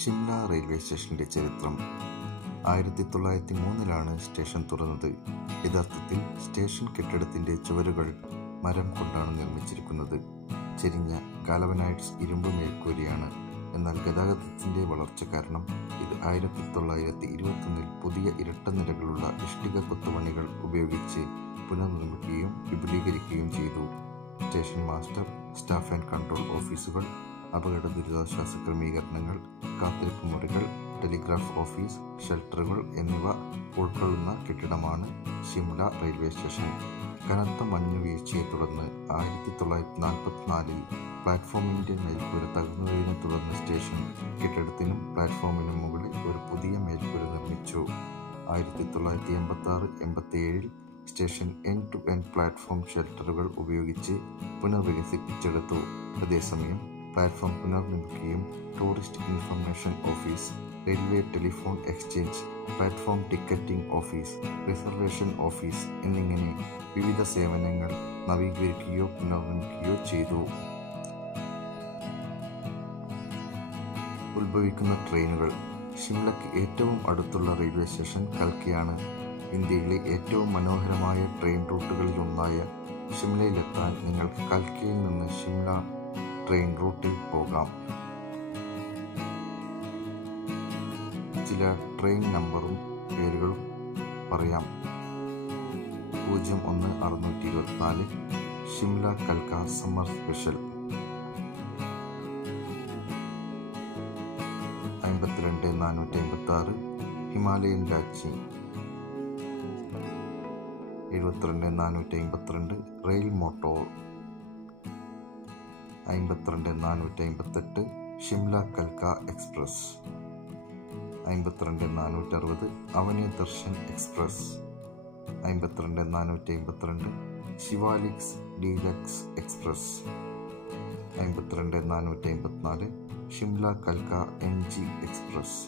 Shimla railway സ്റ്റേഷന്റെ ചരിത്രം. 1903 station തുറന്നത്. യഥാർത്ഥത്തിൽ സ്റ്റേഷൻ കെട്ടിടത്തിന്റെ ചുവരുകൾ മരം കൊണ്ടാണ് നിർമ്മിച്ചിരിക്കുന്നത്. ചെരിഞ്ഞ ഗാലവനൈസ്ഡ് ഇരുമ്പ് മേൽക്കൂരയാണ്. എന്നാൽ ഗതാഗതത്തിന്റെ വളർച്ച കാരണം ഇത് 1921 പുതിയ ഇരട്ട നിരകളുള്ള ഇഷ്ടിക കൊത്തുപണികൾ ഉപയോഗിച്ച് പുനർനിർമ്മിക്കുകയും വിപുലീകരിക്കുകയും ചെയ്തു. Station master, staff and control ഓഫീസുകൾ, അപകട ദുരിതാശ്വാസ ക്രമീകരണങ്ങൾ, കാത്തിരിപ്പ് മുറികൾ, ടെലിഗ്രാഫ് ഓഫീസ്, ഷെൽട്ടറുകൾ എന്നിവ ഉൾക്കൊള്ളുന്ന കെട്ടിടമാണ് ഷിംല റെയിൽവേ സ്റ്റേഷൻ. കനത്ത മഞ്ഞുവീഴ്ചയെ തുടർന്ന് 1944 പ്ലാറ്റ്ഫോമിന്റെ മേൽക്കൂര തകർന്നതിനെ തുടർന്ന് സ്റ്റേഷൻ കെട്ടിടത്തിനും പ്ലാറ്റ്ഫോമിനും മുകളിൽ ഒരു പുതിയ മേൽക്കൂര നിർമ്മിച്ചു. 1986-87 station end to end platform ഷെൽട്ടറുകൾ ഉപയോഗിച്ച് പുനർവികസിപ്പിച്ചെടുത്തു. അതേസമയം പ്ലാറ്റ്ഫോം പുനർനിർമ്മിക്കുകയും tourist information office, railway telephone exchange, platform ticketing office, reservation office എന്നിങ്ങനെ വിവിധ സേവനങ്ങൾ നവീകരിക്കുകയോ പുനർനിർമ്മിക്കുകയോ ചെയ്തു. ഉത്ഭവിക്കുന്ന ട്രെയിനുകൾ. ഷിംലയ്ക്ക് ഏറ്റവും അടുത്തുള്ള റെയിൽവേ സ്റ്റേഷൻ കൽക്കയാണ്. ഇന്ത്യയിലെ ഏറ്റവും മനോഹരമായ ട്രെയിൻ റൂട്ടുകളിലൊന്നായ ഷിംലയിലെത്താൻ നിങ്ങൾക്ക് കൽക്കയിൽ നിന്ന് ഷിംല ട്രെയിൻ റൂട്ടിൽ പോകാം. ചില ട്രെയിൻ നമ്പറും പേരുകളും പറയാം. 01-624 ഷിംല കൽക്ക സമ്മർ സ്പെഷ്യൽ, 52-456 ഹിമാലയൻ ലാച്ചി, 72-452 റെയിൽ മോട്ടോർ, 52-458 ഷിംല കൽക്ക എക്സ്പ്രസ്, 52-460 അവനി Darshan express, 52-452 Shivaliks deluxe express, 52-454 Shimla കൽക്ക MG എക്സ്പ്രസ്.